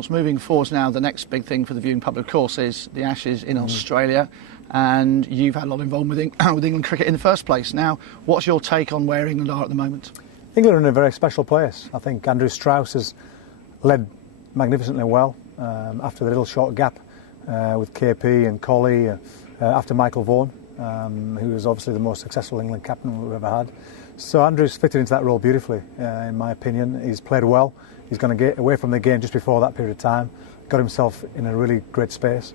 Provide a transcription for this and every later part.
course, moving forwards now, the next big thing for the viewing public, of course, is the Ashes in Australia. And you've had a lot of involvement with England cricket in the first place. Now, what's your take on where England are at the moment? England are in a very special place. I think Andrew Strauss has led magnificently well after the little short gap with KP and Colley, after Michael Vaughan, who was obviously the most successful England captain we've ever had. So Andrew's fitted into that role beautifully, in my opinion. He's played well. He's going to get away from the game just before that period of time, got himself in a really great space.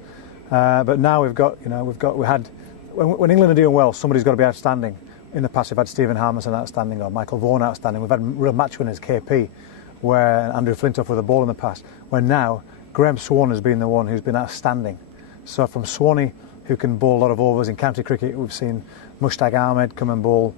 But now when England are doing well, somebody's got to be outstanding. In the past, we've had Stephen Harmison outstanding or Michael Vaughan outstanding. We've had real match winners, KP, where Andrew Flintoff with the ball in the past. Where now, Graham Swan has been the one who's been outstanding. So from Swanee, who can bowl a lot of overs in county cricket, we've seen Mushtaq Ahmed come and bowl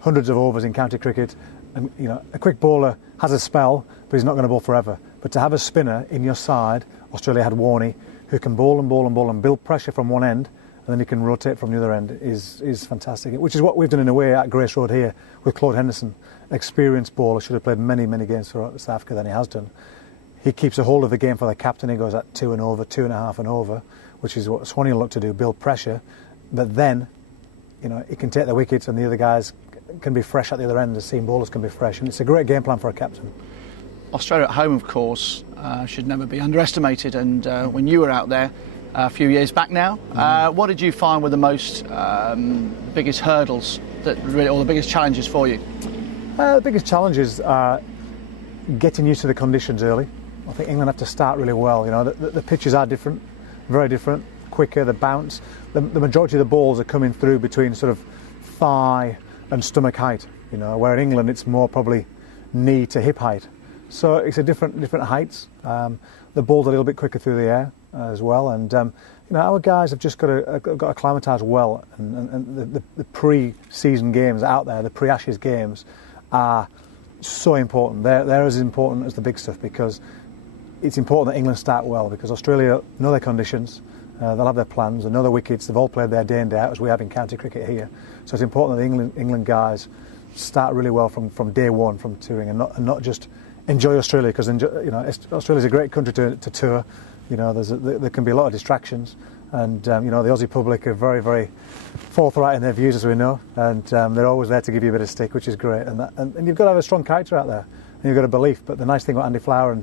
hundreds of overs in county cricket. And a quick bowler has a spell, but he's not going to bowl forever. But to have a spinner in your side, Australia had Warney, who can bowl and bowl and bowl and build pressure from one end, and then he can rotate from the other end, is fantastic. Which is what we've done in a way at Grace Road here with Claude Henderson, experienced bowler, should have played many, many games for South Africa than he has done. He keeps a hold of the game for the captain. He goes at 2 and over, 2.5 and over, which is what Swanee will look to do, build pressure. But then, he can take the wickets and the other guys can be fresh at the other end. The seam bowlers can be fresh, and it's a great game plan for a captain. Australia at home, of course, should never be underestimated. And when you were out there a few years back now, what did you find were the most biggest hurdles or the biggest challenges for you? The biggest challenges are getting used to the conditions early. I think England have to start really well. The pitches are different, very different, quicker, the bounce. The majority of the balls are coming through between sort of thigh and stomach height, where in England it's more probably knee to hip height. So it's a different heights. The ball's a little bit quicker through the air as well, and our guys have just got to acclimatise well. And the pre-season games out there, the pre-Ashes games, are so important. They're as important as the big stuff, because it's important that England start well, because Australia know their conditions. They'll have their plans, they know the wickets, they've all played their day in day out, as we have in county cricket here. So it's important that the England guys start really well from day one, from touring, and not just enjoy Australia, because Australia's a great country to tour. There can be a lot of distractions, and the Aussie public are very, very forthright in their views, as we know, and they're always there to give you a bit of stick, which is great. And you've got to have a strong character out there, and you've got a belief. But the nice thing about Andy Flower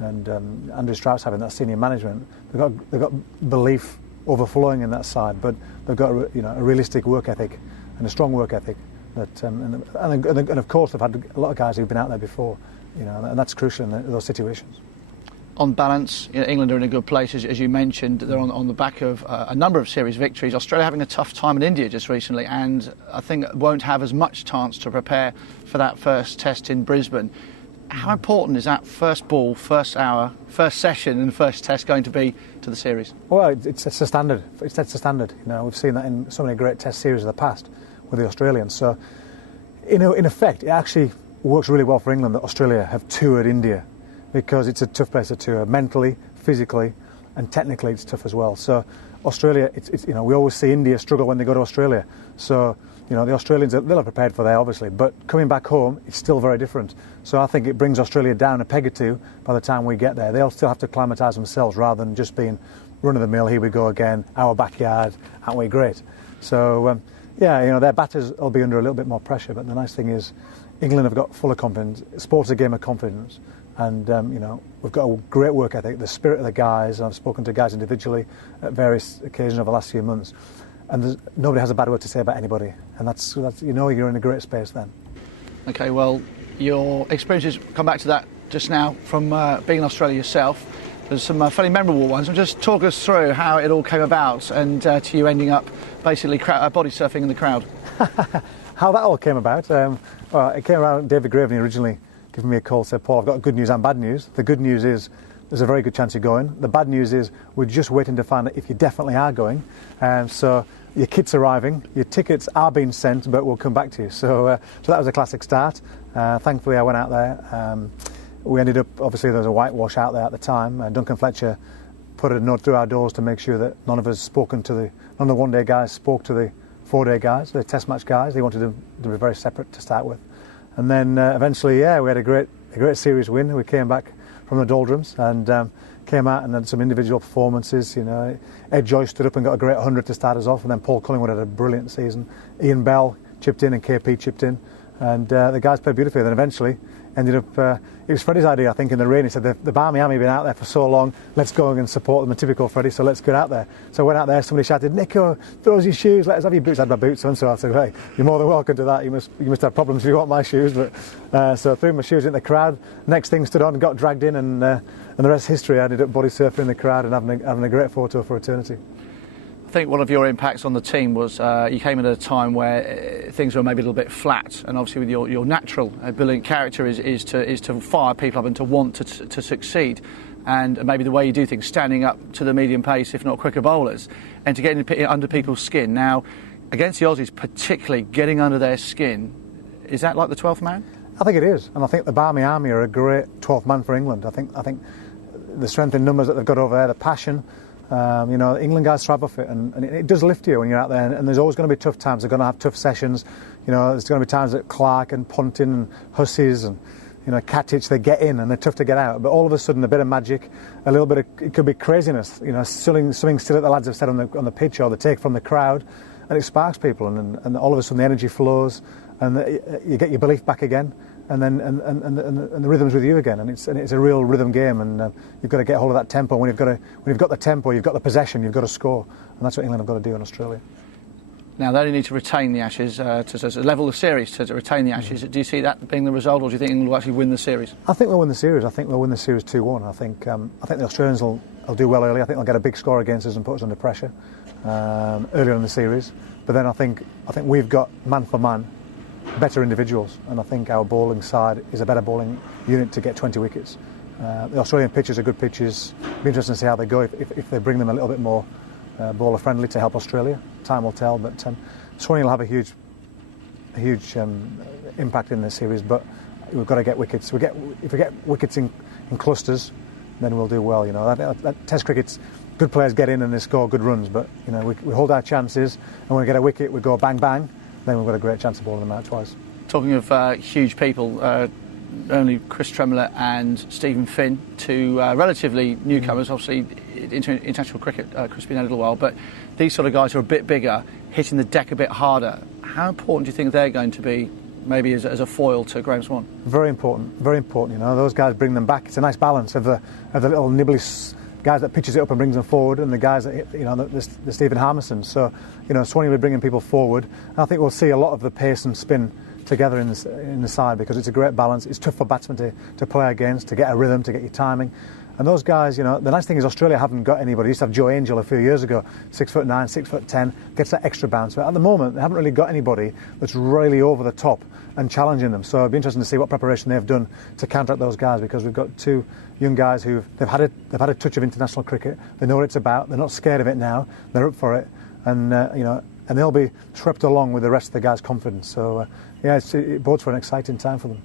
and Andrew Strauss having that senior management, they've got belief overflowing in that side, but they've got a realistic work ethic and a strong work ethic. And of course they've had a lot of guys who've been out there before, and that's crucial in those situations. On balance, England are in a good place, as you mentioned. They're on the back of a number of series victories. Australia having a tough time in India just recently, and I think won't have as much chance to prepare for that first test in Brisbane. How important is that first ball, first hour, first session and first test going to be to the series? Well, it's a standard. It's a standard. We've seen that in so many great test series of the past with the Australians. So, in effect, it actually works really well for England that Australia have toured India, because it's a tough place to tour, mentally, physically, and technically it's tough as well. So Australia, we always see India struggle when they go to Australia. So the Australians, they'll have prepared for there, obviously, but coming back home, it's still very different. So I think it brings Australia down a peg or two by the time we get there. They'll still have to acclimatise themselves, rather than just being run-of-the-mill, here we go again, our backyard, aren't we great? So their batters will be under a little bit more pressure, but the nice thing is England have got full of confidence. Sports a game of confidence. And we've got a great work ethic, the spirit of the guys. I've spoken to guys individually at various occasions over the last few months, and nobody has a bad word to say about anybody, and that's you're in a great space then. Okay, well, your experiences, come back to that just now from being in Australia yourself. There's some fairly memorable ones. So just talk us through how it all came about, and to you ending up basically body surfing in the crowd. How that all came about? Well, it came around. David Graveney originally giving me a call, said, Paul, I've got good news and bad news. The good news is there's a very good chance you're going. The bad news is we're just waiting to find out if you definitely are going. So your kit's arriving, your tickets are being sent, but we'll come back to you. So that was a classic start. Thankfully I went out there. We ended up, obviously there was a whitewash out there at the time. Duncan Fletcher put a note through our doors to make sure that none of the one-day guys spoke to the 4-day guys, the test match guys. They wanted them to be very separate to start with. And then eventually, we had a great series win. We came back from the doldrums, and came out and had some individual performances. You know, Ed Joyce stood up and got a great 100 to start us off, and then Paul Collingwood had a brilliant season. Ian Bell chipped in and KP chipped in, and the guys played beautifully. Then eventually ended up, it was Freddie's idea, I think, in the rain. He said, the Barmy Army have been out there for so long, let's go and support them. And typical Freddie, so let's get out there. So I went out there, somebody shouted, Nico, throw us your shoes, let us have your boots. I had my boots on, so I said, hey, you're more than welcome to that. You must have problems if you want my shoes. But so I threw my shoes in the crowd. Next thing stood on, got dragged in, and the rest history. I ended up body surfing in the crowd and having a great photo for eternity. I think one of your impacts on the team was you came in at a time where things were maybe a little bit flat, and obviously with your natural brilliant character is to fire people up and to want to succeed, and maybe the way you do things, standing up to the medium pace, if not quicker bowlers, and to get under people's skin. Now, against the Aussies, particularly getting under their skin, is that like the 12th man? I think it is, and I think the Barmy Army are a great 12th man for England. I think the strength in numbers that they've got over there, the passion. You know, England guys thrive off it, and it does lift you when you're out there. And there's always going to be tough times. They're going to have tough sessions. You know, there's going to be times at Clark and Ponting and Hussies and, you know, Katic, they get in and they're tough to get out. But all of a sudden, a bit of magic, a little bit of, it could be craziness. You know, something still that the lads have said on the pitch, or the take from the crowd, and it sparks people. And all of a sudden, the energy flows, and you get your belief back again. And then the rhythm's with you again, and it's a real rhythm game, and you've got to get hold of that tempo. When you've got the tempo, you've got the possession, you've got to score, and that's what England have got to do in Australia. Now they only need to retain the Ashes to level the series, to retain the Ashes. Do you see that being the result, or do you think England will actually win the series? I think they'll win the series. I think they'll win the series 2-1. I think the Australians will do well early. I think they'll get a big score against us and put us under pressure earlier in the series. But then I think we've got man for man better individuals, and I think our bowling side is a better bowling unit to get 20 wickets. The Australian pitches are good pitches. It'll be interesting to see how they go if they bring them a little bit more bowler friendly to help Australia. Time will tell, but Swanee will have a huge impact in this series, but we've got to get wickets. If we get wickets in clusters, then we'll do well. You know, that Test cricket's good players get in and they score good runs, but you know, we hold our chances, and when we get a wicket we go bang bang, then we've got a great chance of bowling them out twice. Talking of huge people, only Chris Tremlett and Stephen Finn, two relatively newcomers. Obviously, international cricket, Chris been a little while, but these sort of guys are a bit bigger, hitting the deck a bit harder. How important do you think they're going to be, maybe as a foil to Graham Swan? Very important, very important. You know, those guys bring them back. It's a nice balance of the little nibbly guys that pitches it up and brings them forward, and the guys that, you know, the Stephen Harmison. So, you know, Swanee will be bringing people forward. And I think we'll see a lot of the pace and spin together in the side, because it's a great balance. It's tough for batsmen to play against, to get a rhythm, to get your timing. And those guys, you know, the nice thing is Australia haven't got anybody. They used to have Joe Angel a few years ago, 6'9", 6'10", gets that extra bounce. But at the moment, they haven't really got anybody that's really over the top and challenging them. So it'd be interesting to see what preparation they've done to counteract those guys, because we've got two young guys they've had a touch of international cricket. They know what it's about. They're not scared of it now. They're up for it, and you know, and they'll be swept along with the rest of the guys' confidence. So yeah, it bodes for an exciting time for them.